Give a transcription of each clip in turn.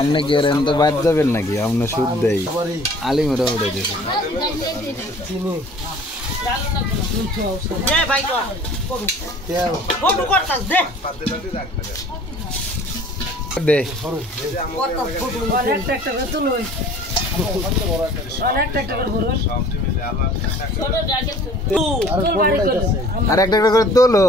আপনি কি এর তো বাদ যাবেন নাকি? আপনি সুদ দেই আলিমেরা উঠে দিয়েছে দে আর একটা একটা করে তোলো।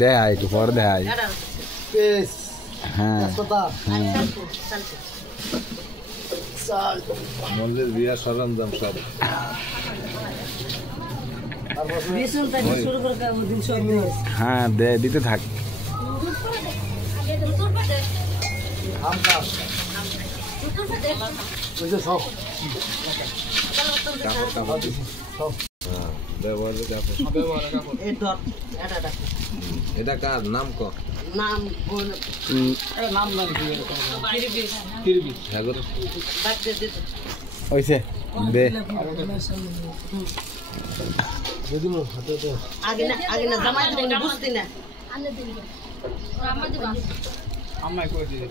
দেয় একটু পর দেয়। হ্যাঁ মন্দির বিয়া সরঞ্জাম সব হ্যাঁ দে দিতে থাক। এটা কার নাম ক নাম ওইছে দে আগে না জামাই দেব বুঝতি না আম্মা কই দিবে